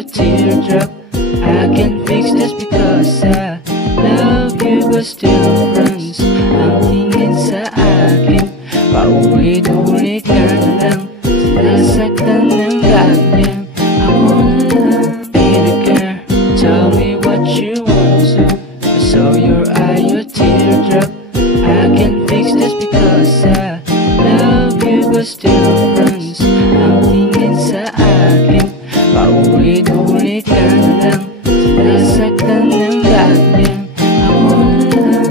your teardrop. I can fix this because I love you, but still runs ang tingin sa akin. Paulit-ulit ka na lang, sinasaktan ng ganyan. Ako na lang, baby girl, tell me what you want to. I saw your eye, your teardrop. I can fix this because I love you, but still runs ang tingin sa akin. Paulit-ulit ka na lang, sinasaktan ng ganyan. Ako na lang,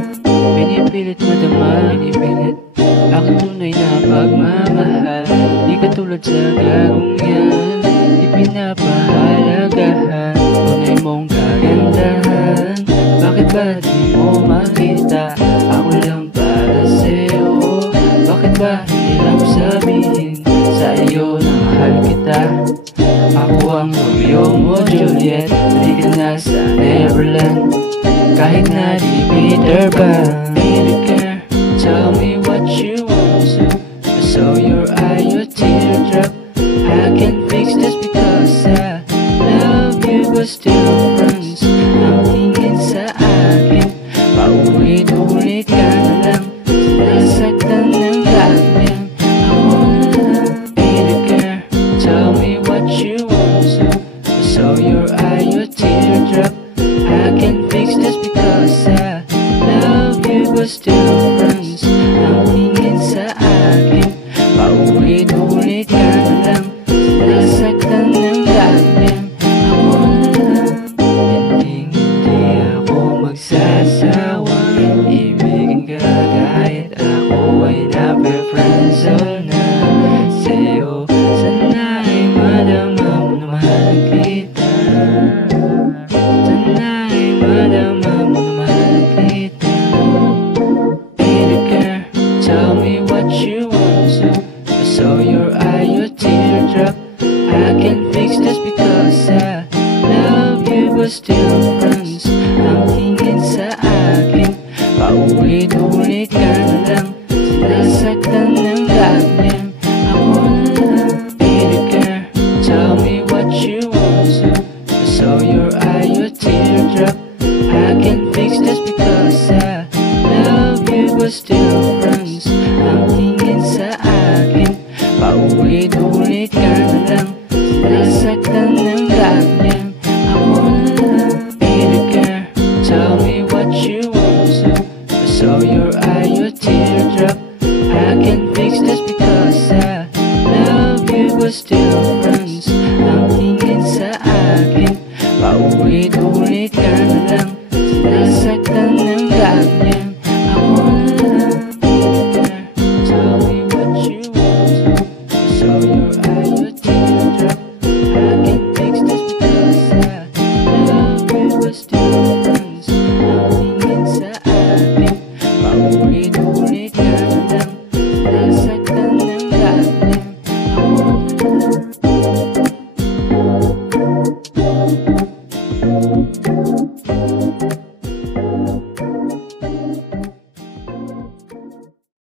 pinipilit madama, pinipilit aking tunay na pagmamahal. Di katulad sa gagong yan, di pinapahalagahan. Tunay mong kagandahan, bakit ba di mo makita? Ako lang para sa'yo, bakit ba hirap sabihin sa iyo na mahal kita? Ako ang Romeo mo, Juliet, di ka na sa Neverland, kahit na di Peter Pan. Baby girl, tell me what you want to. I saw your eye, your teardrop. I can fix this because I love you, but still runs ang tingin sa akin. Paulit-ulit ka na lang, sinasaktan ng ganyan. Ako na lang, baby girl, tell me what you want to. I saw your eye, your teardrop. I can fix this because I love you, but still runs ang tingin sa akin. Paulit-ulit ka na lang, sinasaktan ng ganyan. Ako na lang, hindi ako magsasawang ibigin ka kahit ako ay nape-friendzone na sa'yo. Sana ay madama mo na mahal kita. Sana ay madama mo na mahal kita. Baby girl, tell me what you want to. I saw your eye, your teardrop. I can fix this because I love you, but still runs ang tingin sa akin. Paulit-ulit ka na lang, sinasaktan ng ganyan. Ako na lang, baby girl, tell me what you want to. I saw your eye, your teardrop. I can fix this because I love you, but still runs ang tingin sa akin. Paulit-ulit ka na lang, sinasaktan ng ganyan. Ako na lang, baby girl, tell me what you want to. I saw your eye, your teardrop. I can fix this because I love you, but still runs ang tingin sa akin. Paulit-ulit ka na lang,